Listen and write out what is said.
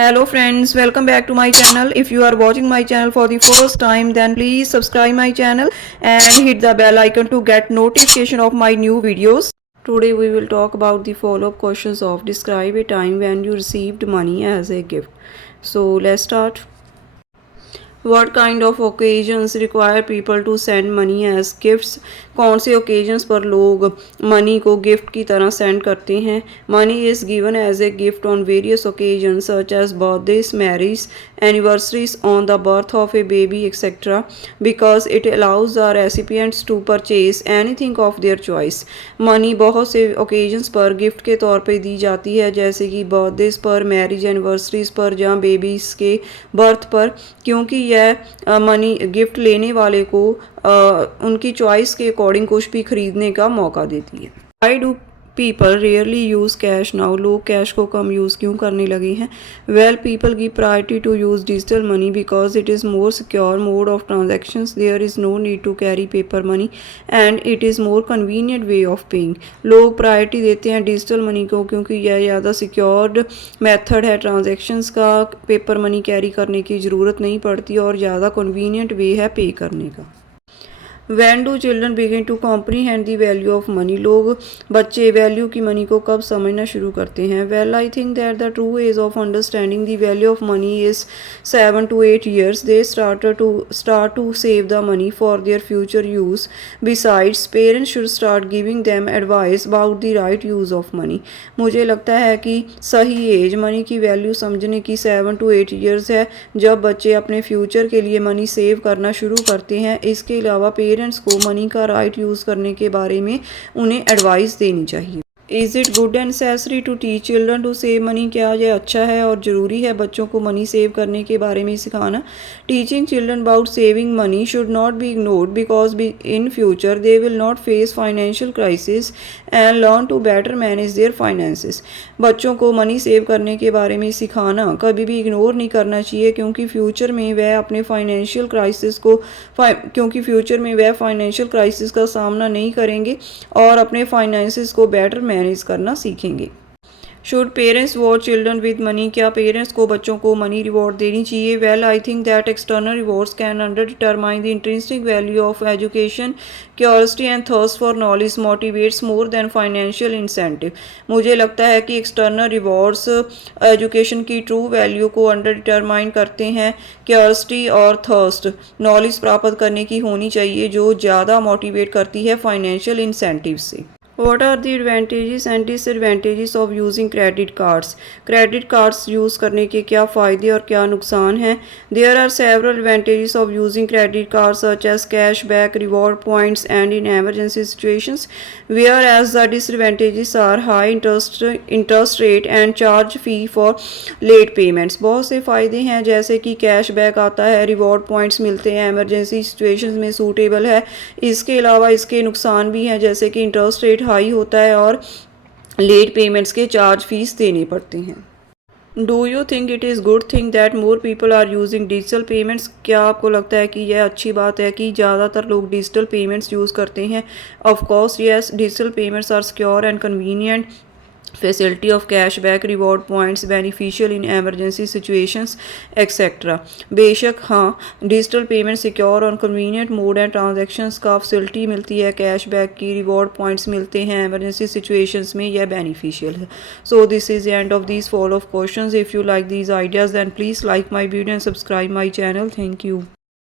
Hello friends, welcome back to my channel. If you are watching my channel for the first time, then please subscribe my channel and hit the bell icon to get notification of my new videos. Today we will talk about the follow-up questions of describe a time when you received money as a gift. So let's start. What kind of occasions require people to send money as gifts? कौन से occasions पर लोग money को gift की तरह send करते हैं? Money is given as a gift on various occasions such as birthdays, marriages, anniversaries, on the birth of a baby, etc. because it allows the recipients to purchase anything of their choice. Money बहुत से occasions पर gift के तौर पे दी जाती है, जैसे कि बर्थडेज पर, मैरिज एनिवर्सरीज पर या बेबीज़ के बर्थ पर, क्योंकि यह मनी गिफ्ट लेने वाले को उनकी चॉइस के अकॉर्डिंग कुछ भी खरीदने का मौका देती है। I do people rarely use cash now? लोग कैश को कम यूज़ क्यों करने लगे हैं? Well, people give priority to use digital money because it is more secure mode of transactions, there is no need to carry paper money and it is more convenient way of paying. लोग priority देते हैं digital money को क्योंकि यह ज़्यादा secured method है transactions का, paper money carry करने की ज़रूरत नहीं पड़ती और ज़्यादा कन्वीनियंट वे है पे करने का। When do children begin to comprehend the value of money? लोग बच्चे वैल्यू की मनी को कब समझना शुरू करते हैं? Well, I think that the true age of understanding the value of money is 7 to 8 years. They start to save the money for their future use. Besides, parents should start giving them advice about the right use of money. मुझे लगता है कि सही as money की value समझने की 7 to 8 years है, जब बच्चे अपने फ्यूचर के लिए मनी सेव करना शुरू करते हैं। इसके अलावा पेरेंट्स को मनी का राइट यूज़ करने के बारे में उन्हें एडवाइस देनी चाहिए। Is it good and necessary to teach children to save money? क्या यह अच्छा है और ज़रूरी है बच्चों को मनी सेव करने के बारे में सिखाना? Teaching children about saving money should not be ignored because in future they will not face financial crisis and learn to better manage their finances. बच्चों को मनी सेव करने के बारे में सिखाना कभी भी इग्नोर नहीं करना चाहिए क्योंकि फ्यूचर में वह अपने फाइनेंशियल क्राइसिस का सामना नहीं करेंगे और अपने फाइनेंसिस को बेटर मैनेज करना सीखेंगे। Should parents watch children with money? क्या पेरेंट्स को बच्चों को मनी रिवॉर्ड देनी चाहिए? Well, I think that external rewards can under determine the intrinsic value of education. Curiosity and thirst for knowledge motivates more than financial incentive. मुझे लगता है कि एक्सटर्नल रिवॉर्ड्स एजुकेशन की ट्रू वैल्यू को under determine करते हैं। Curiosity और thirst knowledge प्राप्त करने की होनी चाहिए, जो ज़्यादा मोटिवेट करती है फाइनेंशियल इंसेंटिव से। What are the advantages and disadvantages of using credit cards? Credit cards use करने के क्या फ़ायदे और क्या नुकसान हैं? There are several advantages of using credit cards such as cashback, reward points and in emergency situations, whereas the disadvantages are high interest rate and charge fee for late payments. बहुत से फ़ायदे हैं जैसे कि कैशबैक आता है, reward points मिलते हैं, एमरजेंसी सिचुएशंस में सूटेबल है। इसके अलावा इसके नुकसान भी हैं जैसे कि इंटरेस्ट रेट हाई होता है और लेट पेमेंट्स के चार्ज फीस देने पड़ते हैं। Do you think it is good thing that more people are using digital payments? क्या आपको लगता है कि यह अच्छी बात है कि ज़्यादातर लोग डिजिटल पेमेंट्स यूज़ करते हैं? Of course yes, digital payments are secure and convenient. Facility of cashback, reward points beneficial in emergency situations etcetera. बेशक हाँ, डिजिटल पेमेंट सिक्योर और कन्वीनियंट मोड एंड ट्रांजैक्शंस का फैसिलिटी मिलती है, कैशबैक की, reward points मिलते हैं एमरजेंसी सिचुएशंस में, यह बेनिफिशियल है। So this is the end of this follow of questions. If you like these ideas then please like my video and subscribe my channel. Thank you.